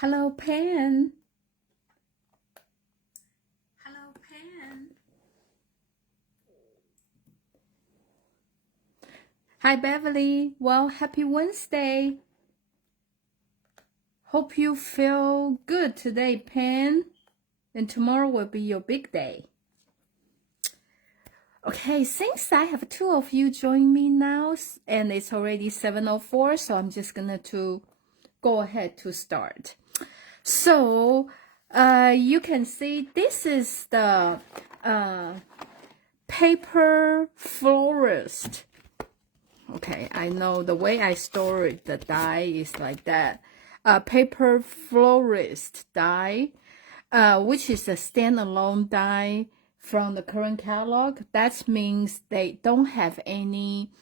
Hello, Pan. Hello, Pan. Hi, Beverly. Well, happy Wednesday. Hope you feel good today, Pan. And tomorrow will be your big day. Okay, since I have two of you join me now, and it's already 7:04, so I'm just gonna go ahead to start. So, you can see this is the paper florist. Okay, I know the way I store it, the die is like that. Paper florist die, which is a standalone die from the current catalog. That means they don't have any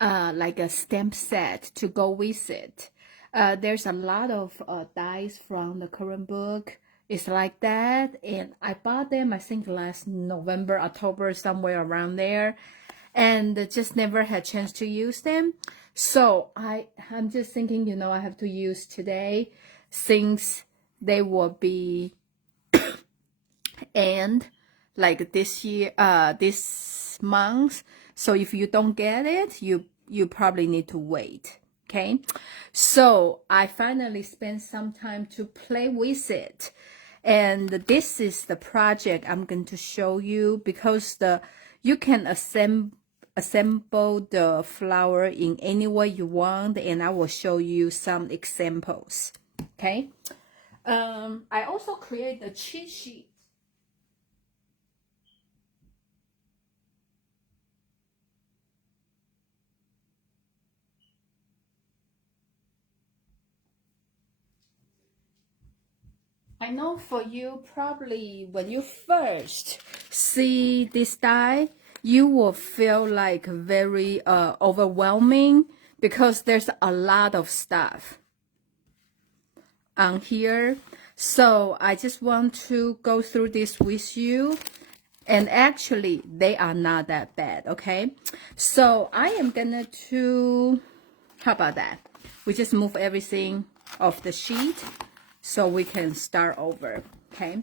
like a stamp set to go with it. There's a lot of dies from the current book. It's like that, and I bought them I think last November, October, somewhere around there, and just never had chance to use them. So I'm just thinking, I have to use today since they will be end like this year, this month. So if you don't get it, you probably need to wait. Okay, so I finally spent some time to play with it, and this is the project I'm going to show you, because you can assemble the flower in any way you want, and I will show you some examples. Okay, I also create a cheat sheet. I know for you, probably when you first see this die, you will feel like very overwhelming, because there's a lot of stuff on here. So I just want to go through this with you. And actually, they are not that bad, okay? So I am gonna how about that? We just move everything off the sheet so we can start over, okay?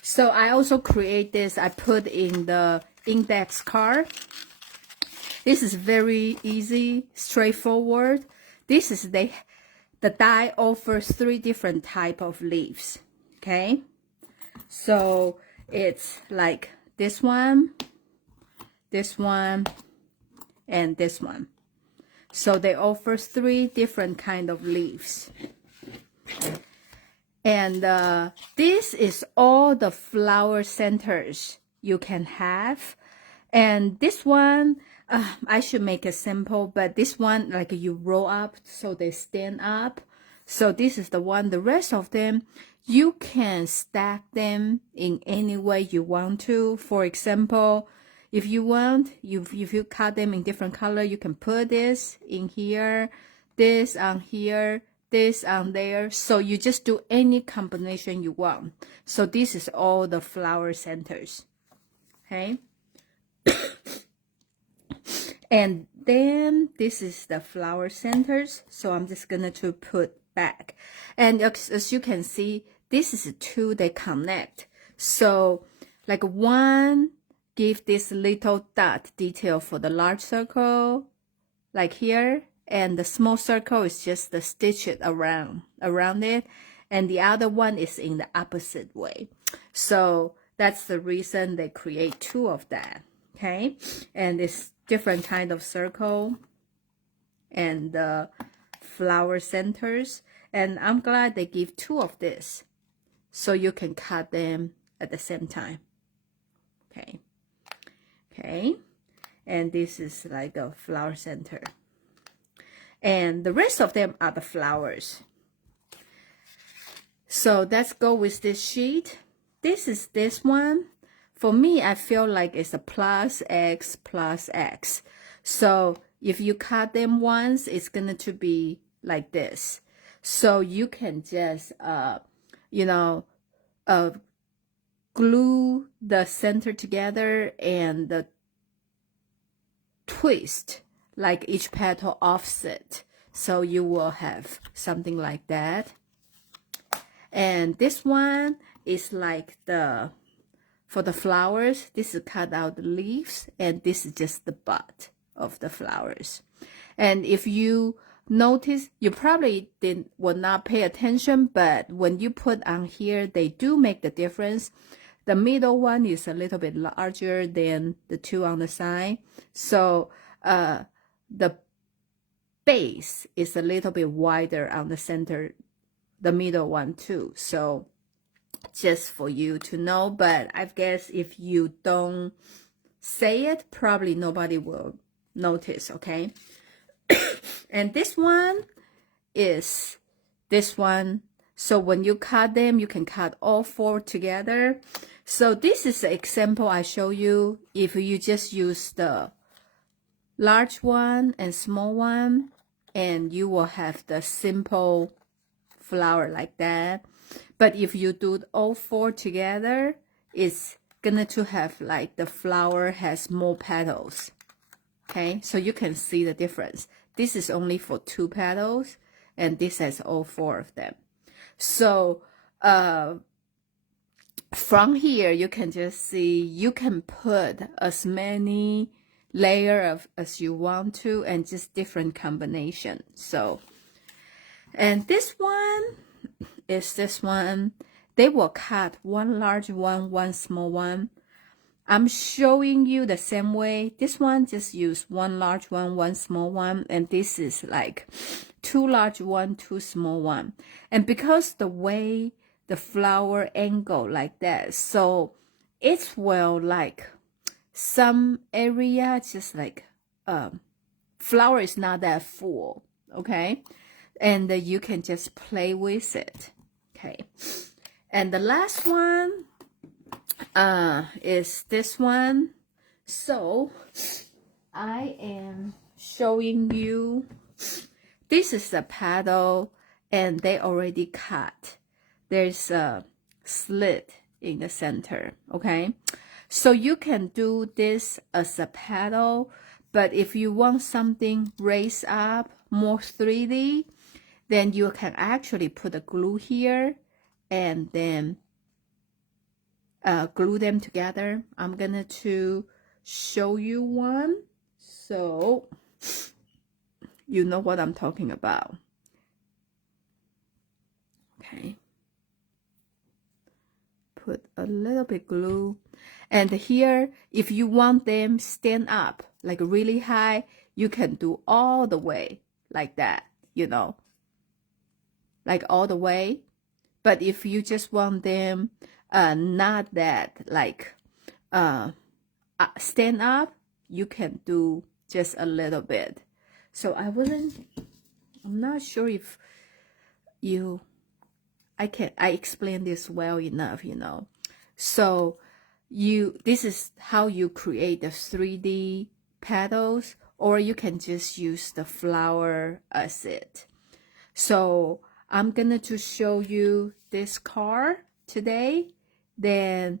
So I also create this, I put in the index card. This is very easy, straightforward. This is the die offers 3 different type of leaves, okay? So it's like this one, and this one. So they offer 3 different kind of leaves. And this is all the flower centers you can have. And this one, I should make a sample, but this one, like you roll up so they stand up. So this is the one. The rest of them, you can stack them in any way you want to. For example, if you want, if you cut them in different color, you can put this in here, this on here, this on there. So you just do any combination you want. So this is all the flower centers, okay? And then this is the flower centers. So I'm just gonna to put back. And as you can see, this is 2 they connect. So like one give this little dot detail for the large circle, like here, and the small circle is just the stitch it around it, and the other one is in the opposite way. So that's the reason they create 2 of that, okay? And it's different kind of circle and the flower centers, and I'm glad they give 2 of this so you can cut them at the same time. Okay, and this is like a flower center, and the rest of them are the flowers. So let's go with this sheet. This is this one. For me, I feel like it's a plus X plus X. So if you cut them once, it's going to be like this. So you can just, glue the center together and twist like each petal offset. So you will have something like that. And this one is like for the flowers, this is cut out the leaves, and this is just the bud of the flowers. And if you notice, you probably will not pay attention, but when you put on here, they do make the difference. The middle one is a little bit larger than the two on the side. So the base is a little bit wider on the center, the middle one too. So just for you to know, but I guess if you don't say it, probably nobody will notice, okay? And this one is this one. So when you cut them, you can cut all four together. So this is the example I show you. If you just use the large one and small one, and you will have the simple flower like that. But if you do all four together, it's gonna to have like the flower has more petals. Okay, so you can see the difference. This is only for 2 petals, and this has all 4 of them. So from here, you can just see, you can put as many layers as you want to, and just different combination. So, and this one is this one. They will cut one large one, one small one. I'm showing you the same way. This one just use one large one, one small one, and this is like 2 large one, 2 small one. And because the way the flower angle like that, so it will like some area just like flower is not that full, okay? And you can just play with it, okay? And the last one is this one. So I am showing you, this is the petal, and they already cut. There's a slit in the center, okay? So you can do this as a petal, but if you want something raised up, more 3D, then you can actually put a glue here and then glue them together. I'm gonna to show you one, so you know what I'm talking about. Okay, put a little bit glue, and here if you want them stand up like really high, you can do all the way like that, you know, like all the way. But if you just want them not that like stand up, you can do just a little bit. So I'm not sure if I explain this well enough, you know. So this is how you create the 3D petals, or you can just use the flower as it. So I'm gonna to show you this card today, then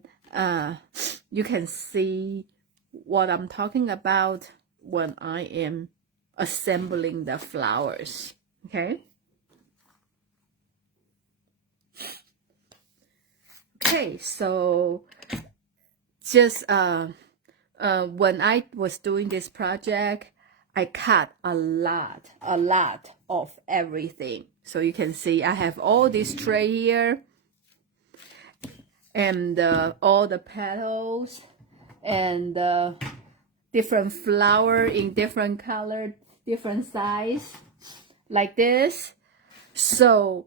you can see what I'm talking about when I am assembling the flowers, okay? Okay, so just when I was doing this project, I cut a lot of everything. So you can see I have all this tray here, and all the petals, and different flower in different color, different size, like this. So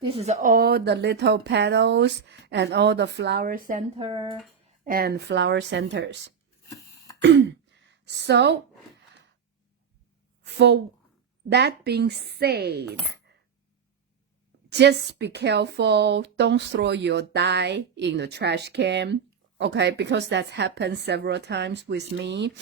this is all the little petals and all the flower center and flower centers. So for that being said, just be careful, don't throw your die in the trash can, okay? Because that's happened several times with me.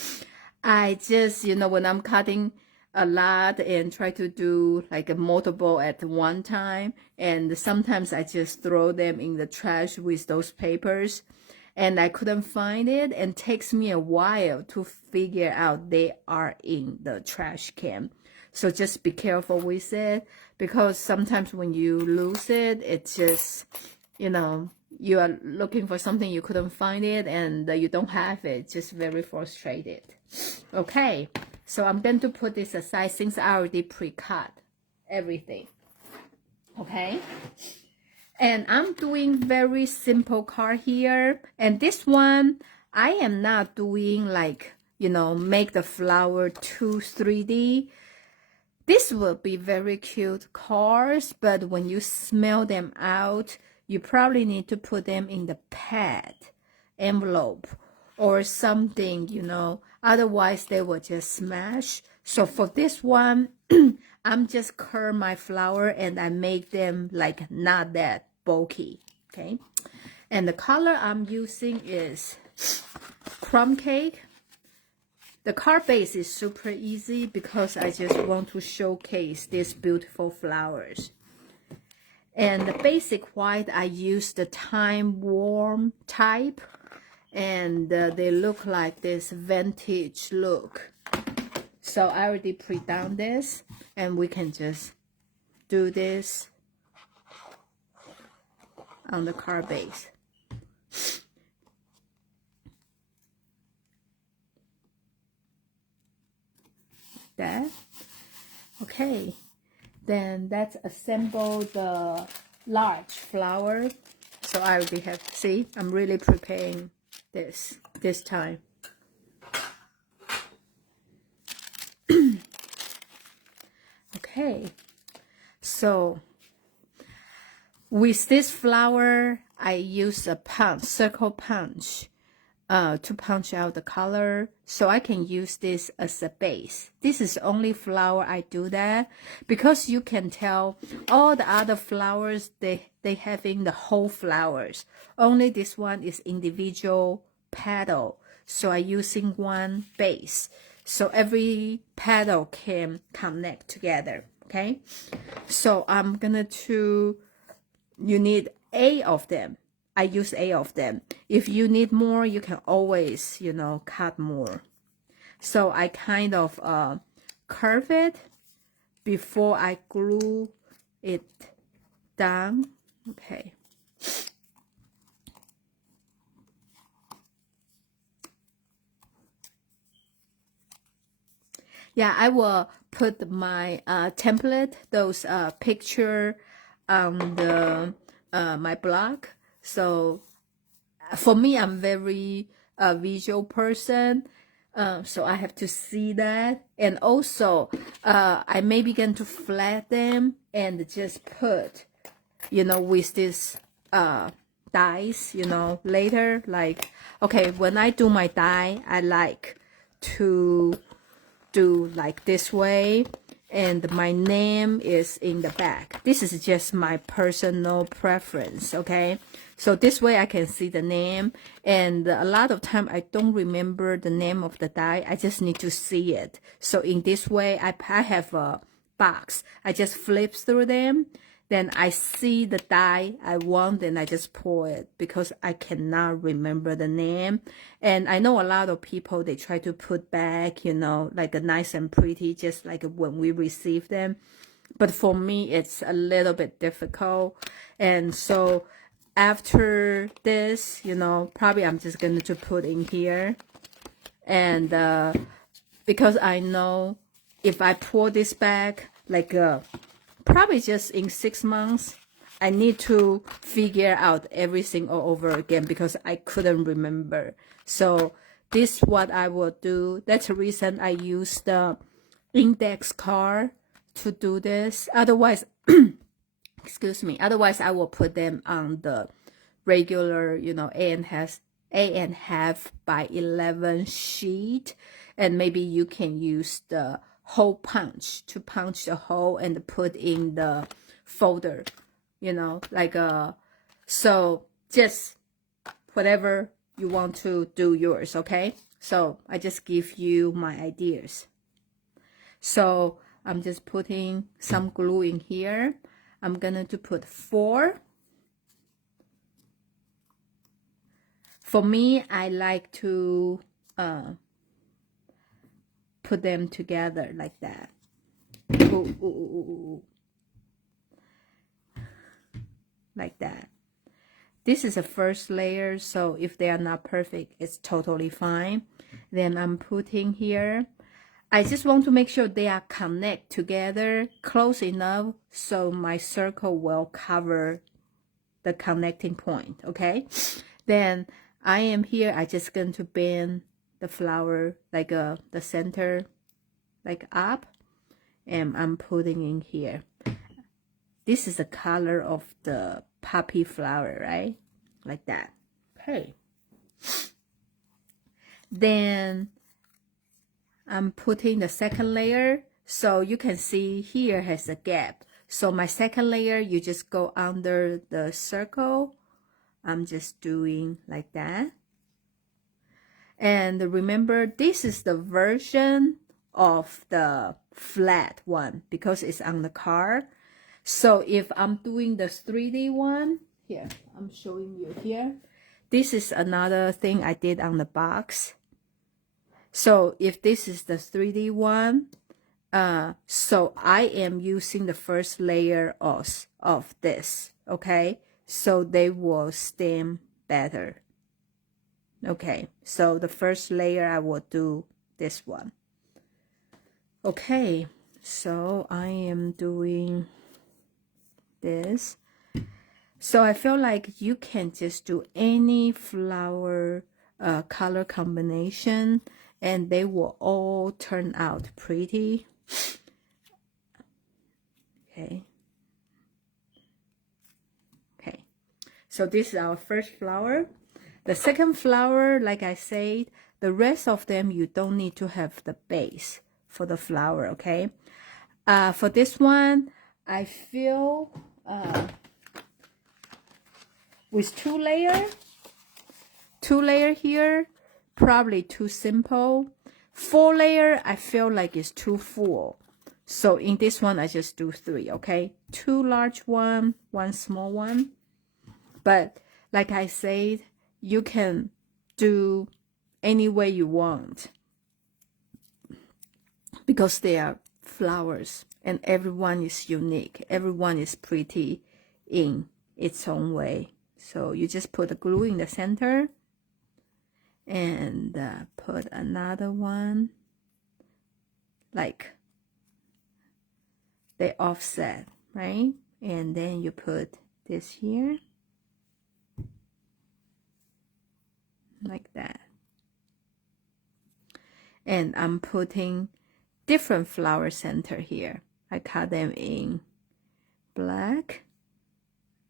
I just, you know, when I'm cutting a lot and try to do like a multiple at one time, and sometimes I just throw them in the trash with those papers, and I couldn't find it, and it takes me a while to figure out they are in the trash can. So just be careful with it. because sometimes when you lose it, it's just, you know, you are looking for something, you couldn't find it, and you don't have it, just very frustrated. Okay, so I'm going to put this aside since I already pre-cut everything. Okay, and I'm doing very simple card here, and this one I am not doing like, you know, make the flower too 3D. This will be very cute cards, but when you smell them out, you probably need to put them in the pad envelope or something, you know, otherwise they will just smash. So for this one, I'm just curl my flower and I make them like not that bulky, okay? And the color I'm using is crumb cake. The card base is super easy because I just want to showcase these beautiful flowers. And the basic white, I use the time warm type, and they look like this vintage look. So I already pre-done this, and we can just do this on the card base. That. Okay, then let's assemble the large flower. So I already have, see, I'm really preparing this time. Okay, so with this flower, I use a punch, circle punch, to punch out the color, so I can use this as a base. This is only flower I do that because you can tell all the other flowers, they having the whole flowers. Only this one is individual petal, so I using one base, so every petal can connect together. Okay, so I'm gonna you need 8 of them. I use 8 of them. If you need more, you can always, you know, cut more. So I kind of curve it before I glue it down. Okay. Yeah, I will put my template, those picture on the my blog. So for me, I'm very visual person, so I have to see that. And also, I may begin to flat them and just put, you know, with this dies, you know, later. Like, okay, when I do my die, I like to do like this way, and my name is in the back. This is just my personal preference, okay? So this way I can see the name, and a lot of time I don't remember the name of the die. I just need to see it. So in this way, I have a box. I just flip through them. Then I see the die I want, and I just pull it because I cannot remember the name. And I know a lot of people, they try to put back, you know, like a nice and pretty, just like when we receive them. But for me, it's a little bit difficult. And so after this, you know, probably I'm just going to put in here. And because I know if I pull this back, like probably just in 6 months, I need to figure out everything all over again because I couldn't remember. So this what I will do. That's the reason I use the index card to do this. Otherwise, excuse me, otherwise I will put them on the regular, you know, 8.5 by 11 sheet, and maybe you can use the hole punch to punch the hole and put in the folder, you know, like so just whatever you want to do yours. Okay, so I just give you my ideas. So I'm just putting some glue in here. I'm gonna to put 4. For me, I like to put them together like that. Ooh, ooh, ooh, ooh. like that. This is the first layer, so if they are not perfect, it's totally fine. Then I'm putting here. I just want to make sure they are connect together close enough so my circle will cover the connecting point, okay? Then I am here, I just going to bend the flower like the center like up, and I'm putting in here. This is the color of the poppy flower, right? Like that. Okay. Then I'm putting the second layer. So you can see here has a gap. So my second layer, you just go under the circle. I'm just doing like that. And remember, this is the version of the flat one because it's on the card. So if I'm doing the 3D one, here, I'm showing you here. This is another thing I did on the box. So if this is the 3D one, so I am using the first layer of this, okay? So they will stem better. Okay, so the first layer I will do this one. Okay, so I am doing this. So I feel like you can just do any flower color combination and they will all turn out pretty. Okay. Okay. So this is our first flower. The second flower, like I said, the rest of them you don't need to have the base for the flower, okay? For this one, I feel with two layer here, probably too simple. 4 layer, I feel like it's too full. So in this one, I just do 3, okay? 2 large one, 1 small one. But like I said, you can do any way you want because they are flowers and everyone is unique. Everyone is pretty in its own way. So you just put the glue in the center and put another one like they offset, right? And then you put this here like that. And I'm putting different flower center here. I cut them in black,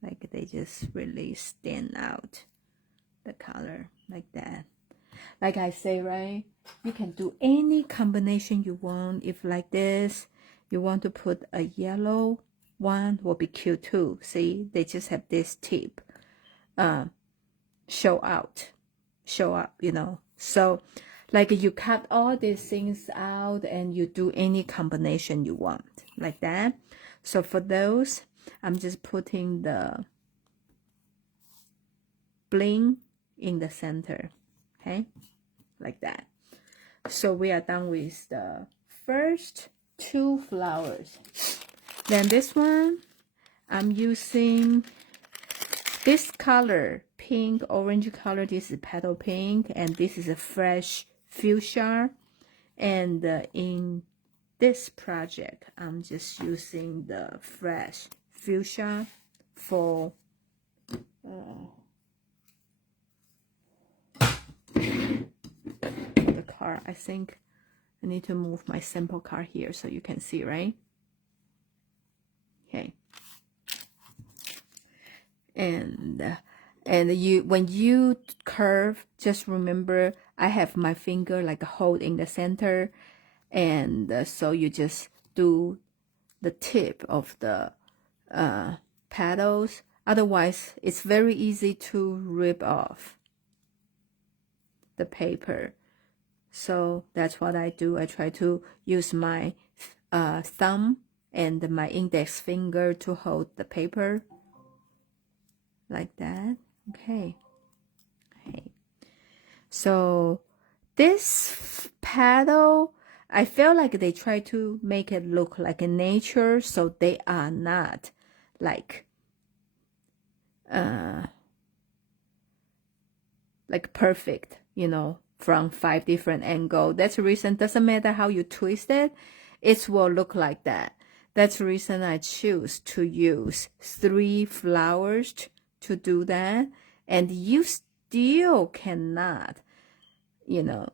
like they just really stand out the color like that. Like I say, right, you can do any combination you want. If like this you want to put a yellow one, will be cute too. See, they just have this tip show up, you know. So like you cut all these things out and you do any combination you want like that. So for those, I'm just putting the bling in the center, okay, like that. So we are done with the first 2 flowers. Then this one, I'm using this color, pink, orange color. This is petal pink, and this is a fresh fuchsia. And in this project, I'm just using the fresh fuchsia for the card. I think I need to move my sample card here so you can see, right? Okay. And you, when you curve, just remember I have my finger like a hold in the center, and so you just do the tip of the petals. Otherwise, it's very easy to rip off the paper. So that's what I do. I try to use my thumb and my index finger to hold the paper like that. Okay. So this petal, I feel like they try to make it look like a nature, so they are not like like perfect, you know, from 5 different angles. That's the reason, doesn't matter how you twist it, it will look like that. That's the reason I choose to use 3 flowers to do that. And you still cannot, you know,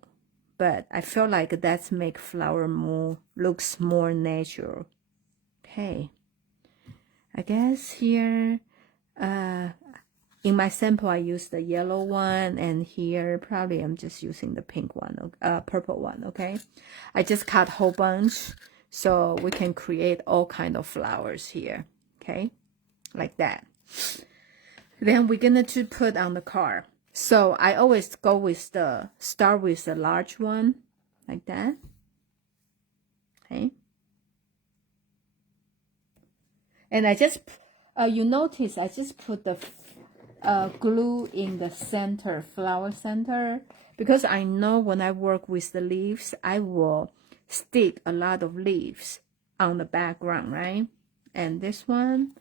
but I feel like that's make flower more, looks more natural. Okay. I guess here, in my sample, I used the yellow one, and here probably I'm just using the pink one, purple one, okay? I just cut a whole bunch so we can create all kind of flowers here, okay? Like that. Then we're gonna to put on the card. So I always go with start with the large one, like that, okay? And I just, you notice I just put the glue in the center, flower center, because I know when I work with the leaves, I will stick a lot of leaves on the background, right? And this one,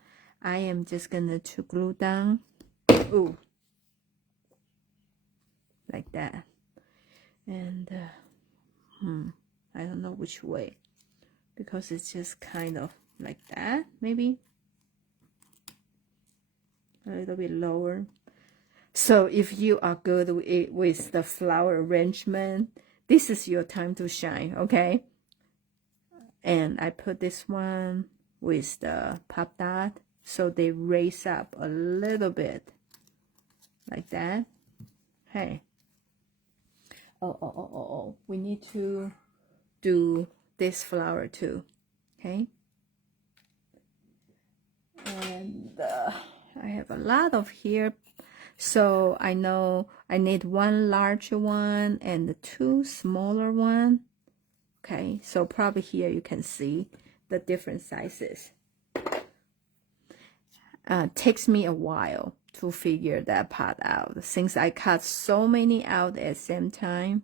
I am just gonna to glue down, ooh, like that. And I don't know which way, because it's just kind of like that, maybe a little bit lower. So if you are good with the flower arrangement, this is your time to shine, okay? And I put this one with the pop dot, so they raise up a little bit, like that. Hey. Oh. We need to do this flower too, okay? And I have a lot of here. So I know I need 1 larger one and 2 smaller one. Okay, so probably here you can see the different sizes. Takes me a while to figure that part out, since I cut so many out at the same time.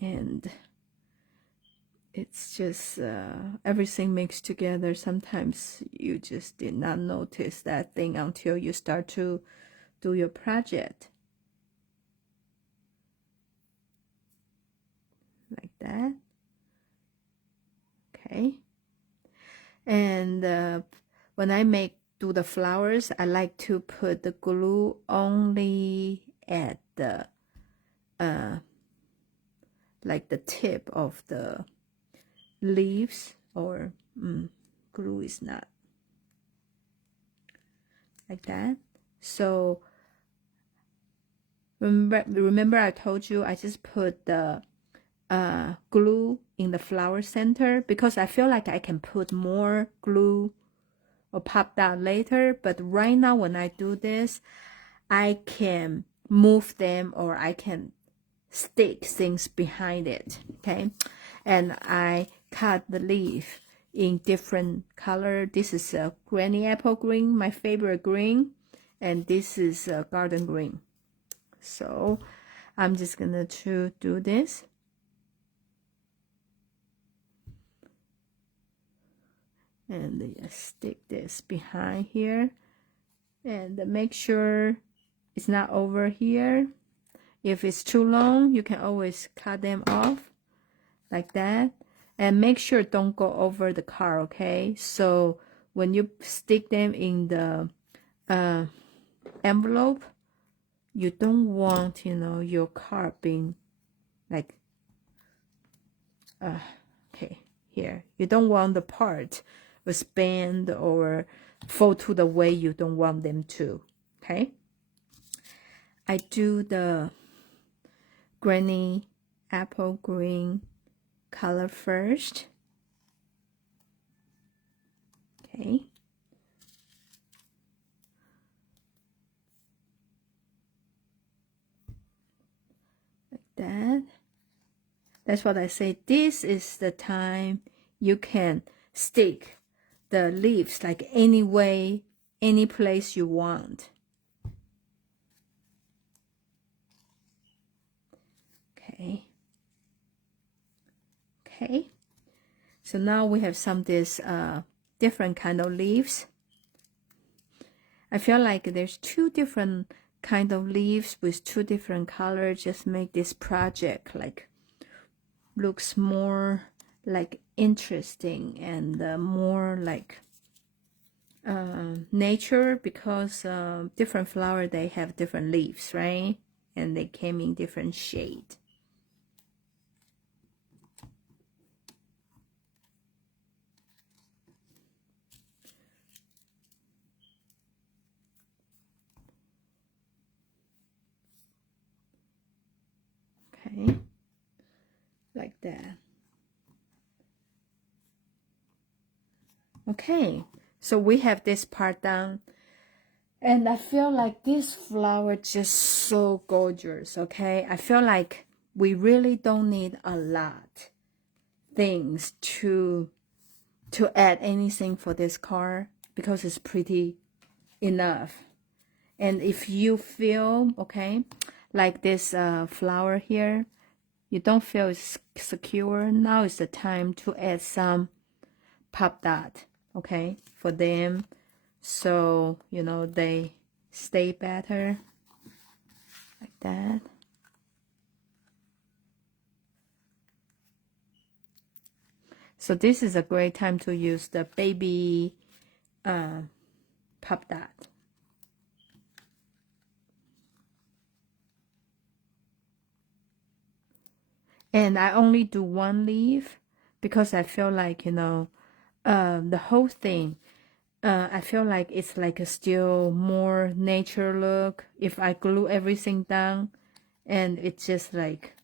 And it's just everything mixed together. Sometimes you just did not notice that thing until you start to do your project. Like that. Okay. And when I do the flowers, I like to put the glue only at the like the tip of the leaves, or glue is not like that. So remember I told you I just put the glue in the flower center, because I feel like I can put more glue or pop dot later, but right now when I do this, I can move them, or I can stick things behind it, okay? And I cut the leaf in different color. This is a granny apple green, my favorite green, and this is a garden green. So I'm just gonna do this. And just stick this behind here, and make sure it's not over here. If it's too long, you can always cut them off like that, and make sure don't go over the card, okay? So when you stick them in the envelope, you don't want, you know, your card being like okay, here you don't want the part was bend or fall to the way you don't want them to, okay? I do the granny apple green color first, okay? Like that. That's what I say. This is the time you can stick the leaves like any way, any place you want. Okay. Okay. So now we have some this different kind of leaves. I feel like there's two different kind of leaves with two different colors. Just make this project like looks more like interesting and more like nature, because different flower, they have different leaves, right? And they came in different shade. Okay, like that. Okay, so we have this part done. And I feel like this flower just so gorgeous, okay? I feel like we really don't need a lot things to add anything for this card, because it's pretty enough. And if you feel, okay, like this flower here, you don't feel it's secure, now is the time to add some pop dot, okay, for them. So, you know, they stay better, like that. So this is a great time to use the baby pop dot. And I only do one leaf because I feel like, you know, the whole thing, I feel like it's like a still more nature look if I glue everything down, and it's just like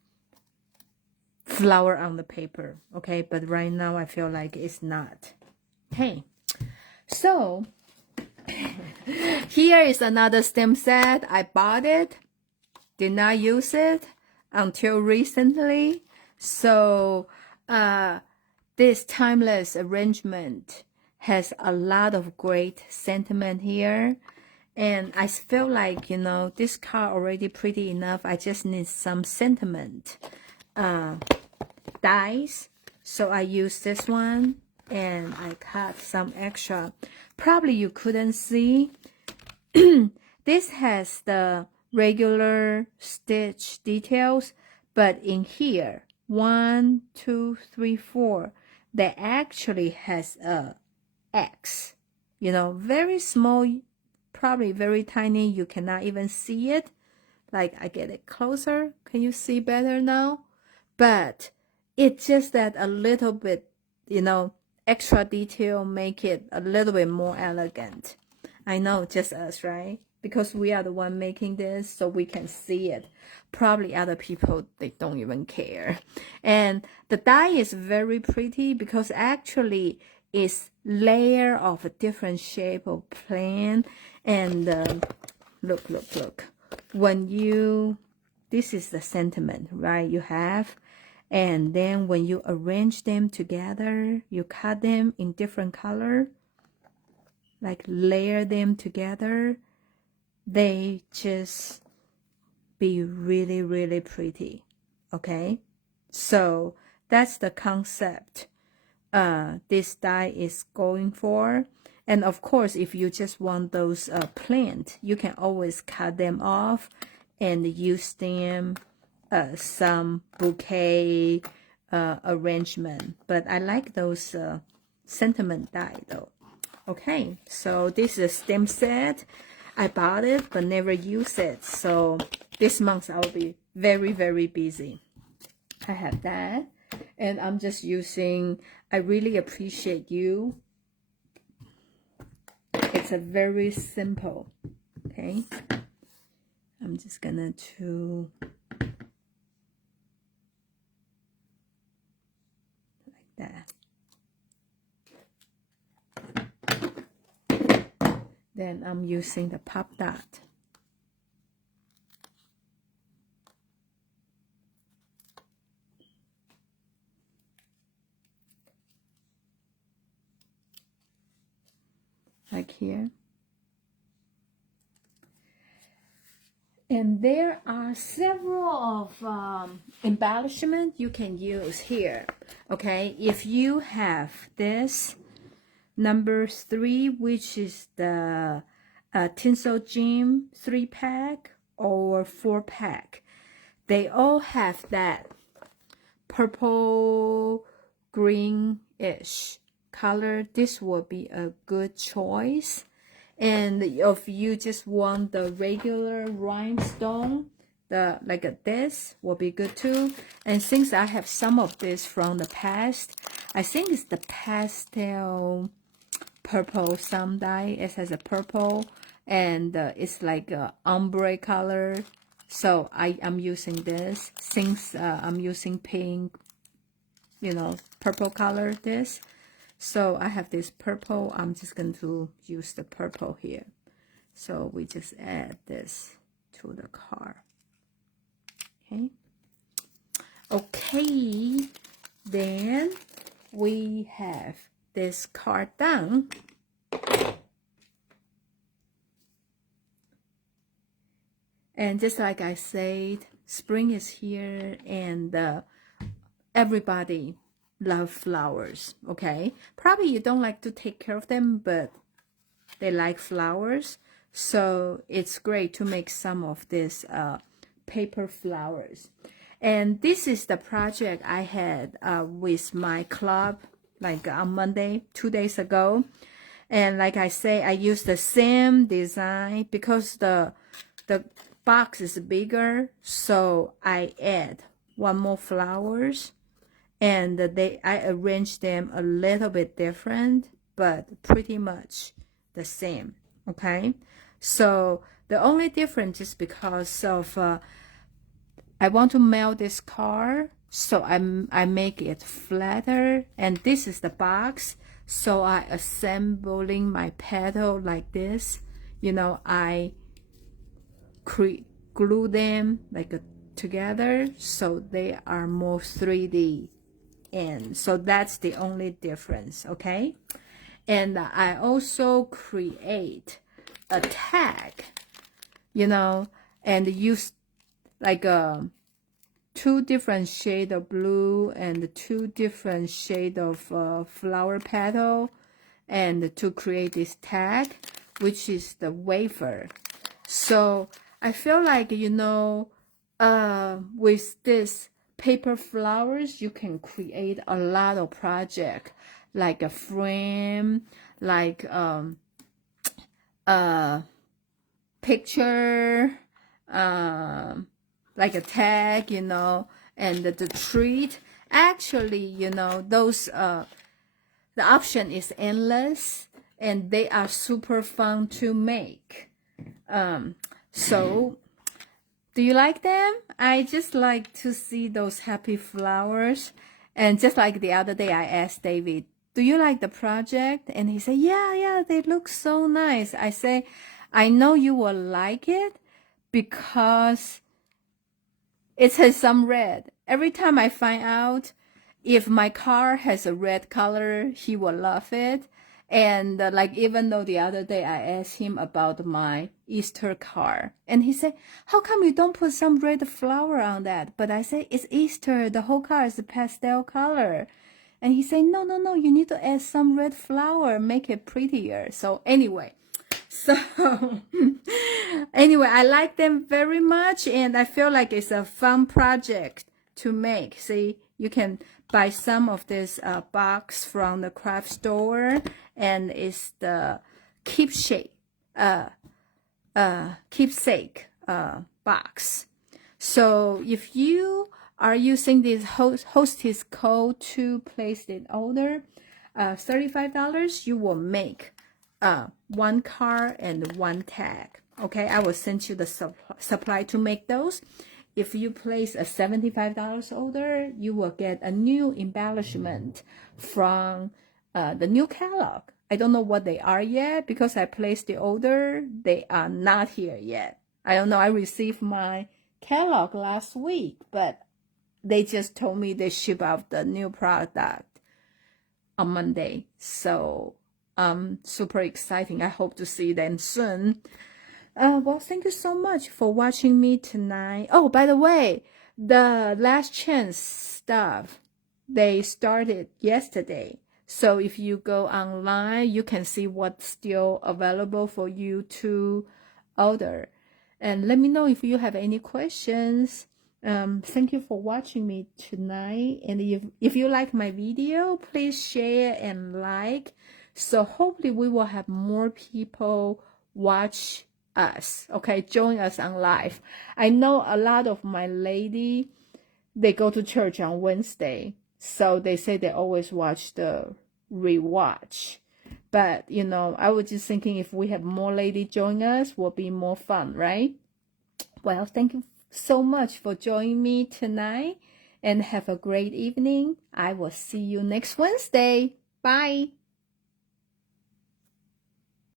flower on the paper, okay? But right now I feel like it's not. Okay, so here is another stem set. I bought it, did not use it until recently. So this timeless arrangement has a lot of great sentiment here, and I feel like, you know, this card already pretty enough. I just need some sentiment dies, so I use this one, and I cut some extra. Probably you couldn't see. This has the regular stitch details, but in here, 1, 2, 3, 4, they actually has a X, you know, very small, probably very tiny. You cannot even see it. Like, I get it closer. Can you see better now? But it's just that a little bit, you know, extra detail make it a little bit more elegant. I know, just us, right? Because we are the one making this, so we can see it. Probably other people, they don't even care. And the die is very pretty because actually it's layer of a different shape of plant. And look. When you, this is the sentiment, right? You have, and then when you arrange them together, you cut them in different color, like layer them together, they just be really, really pretty. Okay, so that's the concept this die is going for. And of course, if you just want those plant, you can always cut them off and use them some bouquet arrangement. But I like those sentiment die though. Okay, so this is a stem set. I bought it but never use it, so this month I'll be very, very busy. I have that, and I'm just using, I really appreciate you. It's a very simple, okay? I'm just gonna to like that. Then I'm using the pop dot. Like here. And there are several of embellishment you can use here. Okay, if you have this number 3, which is the Tinsel Gem 3-pack or 4-pack. They all have that purple greenish color. This will be a good choice. And if you just want the regular rhinestone, like this will be good too. And since I have some of this from the past, I think it's the pastel purple some dye. It has a purple and it's like a ombre color. So I'm using this. Since I'm using pink, purple color this. So I have this purple. I'm just going to use the purple here. So we just add this to the card. Okay. Then we have this card done. And just like I said, spring is here and everybody love flowers, okay? Probably you don't like to take care of them, but they like flowers. So it's great to make some of this paper flowers. And this is the project I had with my club, like on Monday, 2 days ago. And like I say, I used the same design because the box is bigger, so I add one more flowers, and I arrange them a little bit different, but pretty much the same. Okay, so the only difference is because of I want to mail this card, so I make it flatter, and this is the box. So I assembling my petal like this. I glue them like together so they are more 3D, and so that's the only difference. Okay, and I also create a tag, and use like 2 different shade of blue and 2 different shade of flower petal, and to create this tag, which is the wafer. So I feel like, with this paper flowers, you can create a lot of project, like a frame, like picture, like a tag, and the treat. Actually, those the option is endless, and they are super fun to make. So do you like them? I just like to see those happy flowers. And just like the other day, I asked David, do you like the project? And he said, yeah, they look so nice. I say, I know you will like it because it has some red. Every time I find out if my car has a red color, he will love it. And like, even though the other day I asked him about my Easter car, and he said, how come you don't put some red flower on that? But I say, it's Easter, the whole car is a pastel color. And he said, no, you need to add some red flower, make it prettier. So anyway, I like them very much, and I feel like it's a fun project to make. See, you can buy some of this box from the craft store, and it's the keepsake box. So if you are using this hostess code to place the order, $35, you will make 1 card and 1 tag. Okay, I will send you the supply to make those. If you place a $75 order, you will get a new embellishment from the new catalog. I don't know what they are yet because I placed the order. They are not here yet. I don't know. I received my catalog last week, but they just told me they ship out the new product on Monday. So super exciting. I hope to see them soon. Well, thank you so much for watching me tonight. Oh, by the way, the last chance stuff, they started yesterday. So if you go online, you can see what's still available for you to order. And let me know if you have any questions. Thank you for watching me tonight. And if you like my video, please share and like. So hopefully we will have more people watch us, okay, join us on live. I know a lot of my lady, they go to church on Wednesday, so they say they always watch the rewatch. But you know, I was just thinking if we have more lady join us, will be more fun, right? Well, thank you so much for joining me tonight, and have a great evening. I will see you next Wednesday. Bye.